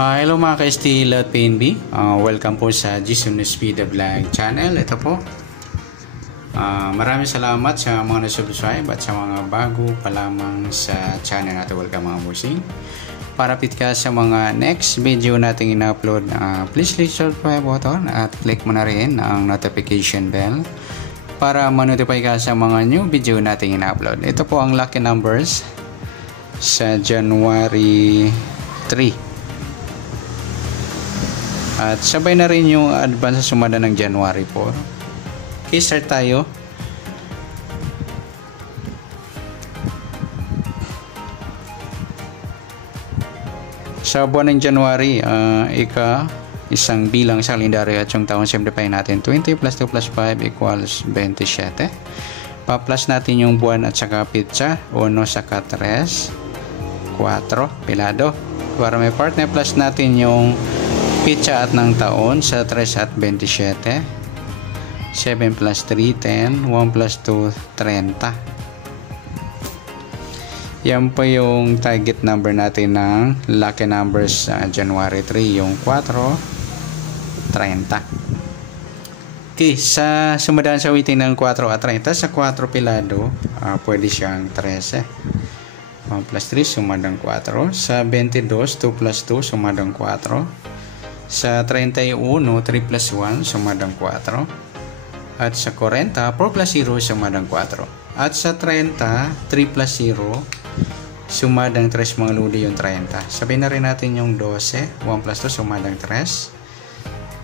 Hello mga ka-STL at PNB. Welcome po sa Jason Speed Vlog channel. Ito po. Maraming salamat sa mga na-subscribe at sa mga bago pa lamang sa channel natin. Welcome mga busing. Para fit ka sa mga next video nating ina-upload, please click subscribe button at click mo na rin ang notification bell para ma-notify ka sa mga new video nating ina-upload. Ito po ang lucky numbers sa January 3. At sabay na rin yung advance sa sumada ng January 4. Okay, start tayo. Sa buwan ng January, isang bilang sa kalendaryo at yung taon simplify natin. 20 plus 2 plus 5 equals 27. Pa-plus natin yung buwan at saka pitsa. 1 saka 3, 4, pilado. Para may partner, plus natin yung pitsa at ng taon sa 3 at 27. 7 plus 3, 10. 1 plus 2, 30. Yan po yung target number natin ng lucky numbers sa January 3. Yung 4, 30. Okay, sa sumadaan sa witing ng 4 at 30, sa 4 pilado, pwede siyang 13. 1 plus 3, sumadang 4. Sa 22, 2 plus 2, sumadang 4. Sa 31, 3 plus 1, sumadang 4. At sa 40, 4 plus 0, sumadang 4. At sa 30, 3 plus 0, sumadang 3 mga ludi yung 30. Sabihin na rin natin yung 12, 1 plus 2, sumadang 3.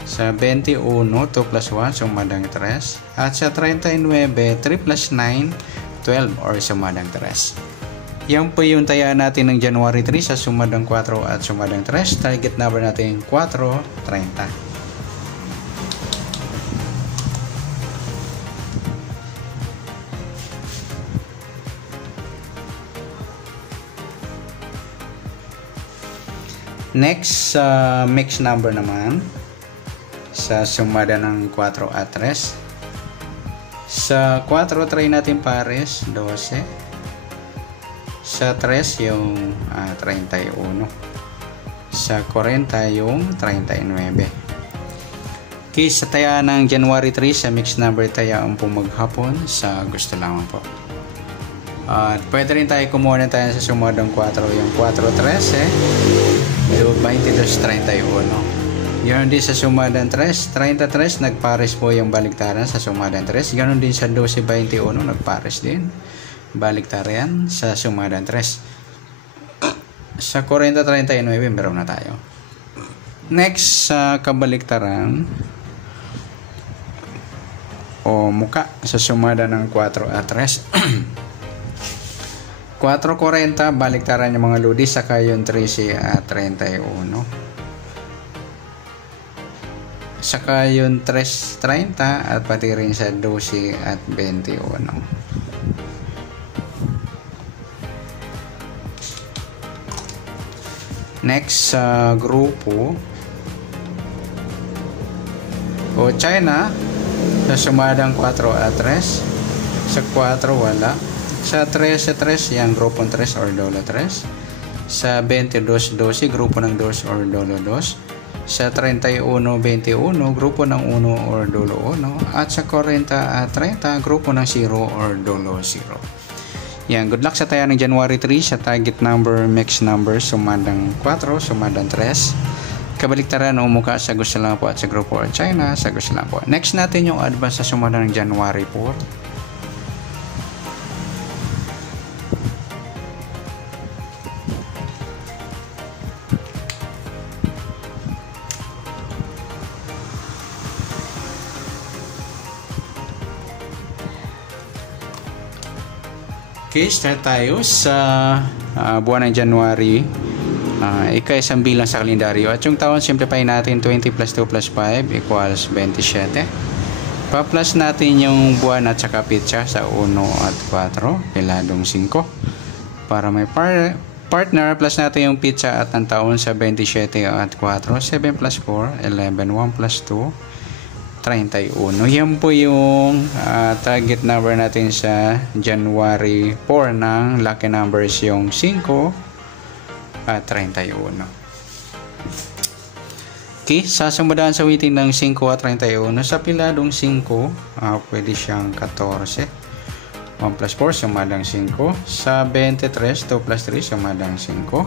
Sa 21, 2 plus 1, sumadang 3. At sa 39, 3 plus 9, 12 or sumadang 3. Yan po yung taya natin ng January 3 sa sumadang 4 at sumadang 3. Target number natin 4, 30. Next, mix number naman sa sumada ng 4 at 3. Sa 4, try natin pares, 12. Sa 3 yung 31. Sa 40 yung 39. Okay, sa taya ng January 3 sa mix number taya ang pumaghapon sa gusto lamang po. At pwede rin tayo kumuha na tayo sa sumadang 4 yung 4, 13 22, 31. Ganon din sa sumadang 3 33 nagpares po yung baliktaran sa sumadang 3. Ganon din sa 12, 21 nagpares din baliktaran sa sumadang 3. Sa 40, 39 meron na tayo. Next sa kabaliktaran o muka sa sumada ng 4 at 3. 4.40 baliktaran yung mga ludi saka yung 13 at 31. Saka yung 3.30 at pati rin sa 12 at 21. Next sa grupo o China sa sumadang 4 at 3. Sa 4 wala. Sa 3 sa 3 yung grupong 3 or dolo 3. Sa 22, 12 grupo ng 2 or dolo 2. Sa 31, 21 grupo ng 1 or dolo 1. At sa 40 at 30 grupo ng 0 or dolo 0. Yan, good luck sa taya ng January 3 sa target number, mix number, sumadang 4, sumadang 3. Kabaliktaran o muka sa gusto lang po at sa grupo or China sa gusto lang po. Next natin yung advance sa sumadang ng January 4. Okay, start tayo sa buwan ng January. Ika-isang bilang sa kalendaryo. At yung taon, simplify natin 20 plus 2 plus 5 equals 27. Pa-plus natin yung buwan at saka pitsa sa 1 at 4, piladong 5. Para may partner, plus natin yung pitsa at ang taon sa 27 at 4. 7 plus 4, 11. 1 plus 2, 31. Yan po yung target number natin sa January 4 ng lucky numbers yung 5 at 31. Okay, sa sumadaan sa waiting ng 5 at 31, sa piladong 5, pwede siyang 14. 1 plus 4, sumadang 5. Sa 23, 2 plus 3, sumadang 5.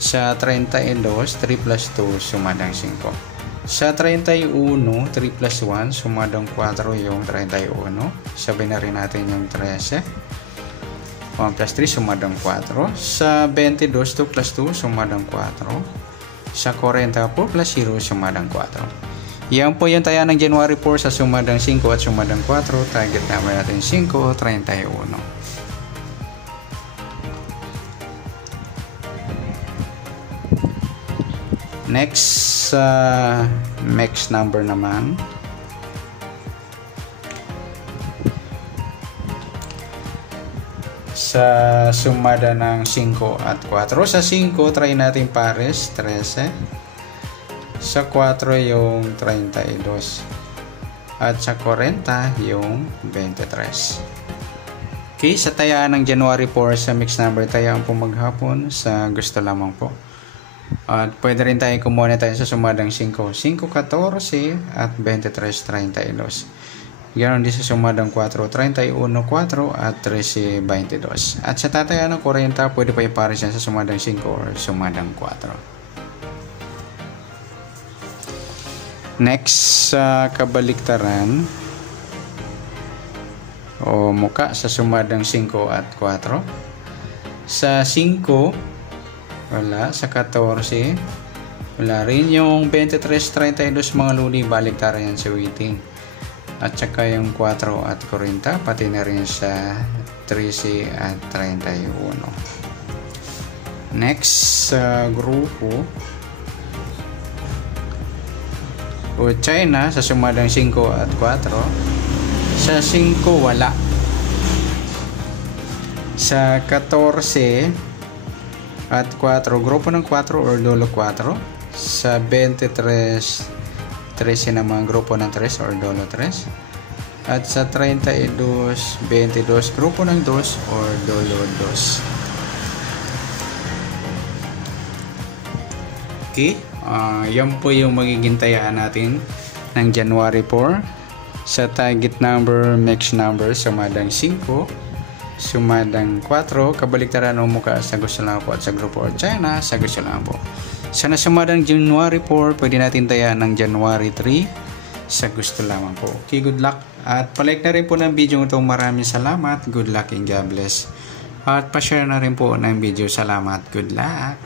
Sa 32, 3 plus 2, sumadang 5. Sa 31, 3 plus 1, sumadang 4 yung 31. Sabihin na rin natin yung 13. 1 plus 3, sumadang 4. Sa 22, 2 plus 2, sumadang 4. Sa 40 po plus 0, sumadang 4. Yan po yung taya ng January 4 sa sumadang 5 at sumadang 4. Target number natin 5, 31. Next, next number naman. Sa sumada ng 5 at 4. Sa 5, try natin pares, 13. Sa 4, yung 32. At sa 40, yung 23. Okay, sa tayaan ng January 4 sa mixed number, tayaan po maghapon sa gusto lamang po. At pwede rin tayo kumuha tayo sa sumadang 5. 5, 14 at 23, 32. Ganon din sa sumadang 4, 31, 4 at 13, 22. At sa tatayaan ng 40, pwede pa ipares yan sa sumadang 5 or sumadang 4. Next, sa kabaliktaran o muka sa sumadang 5 at 4. Sa 5, wala. Sa 14, wala rin. Yung 23, 32 mga luli, baliktaran yan sa waiting. At saka yung 4 at 40, pati na rin sa 13 at 31. Next, sa grupo o China sa sumadang 5 at 4. Sa 5, wala. Sa 14 at 4, grupo ng 4 or lolo 4. Sa 23, 13 naman grupo ng 3 or dolo 3. At sa 32, 22, grupo ng 2 or dolo 2. Okay, yan po yung magiging tayaan natin ng January 4 sa target number, mixed number, sumadang 5, sumadang 4, kabaliktaran o muka sa gusto lang po, at sa grupo or China sa gusto lang po. Sa nasumadang January 4, pwede natin tayaan ng January 3 sa gusto lamang po. Okay, good luck. At palike na rin po ng video ito. Maraming salamat. Good luck and God bless. At pa-share na rin po ng video. Salamat. Good luck.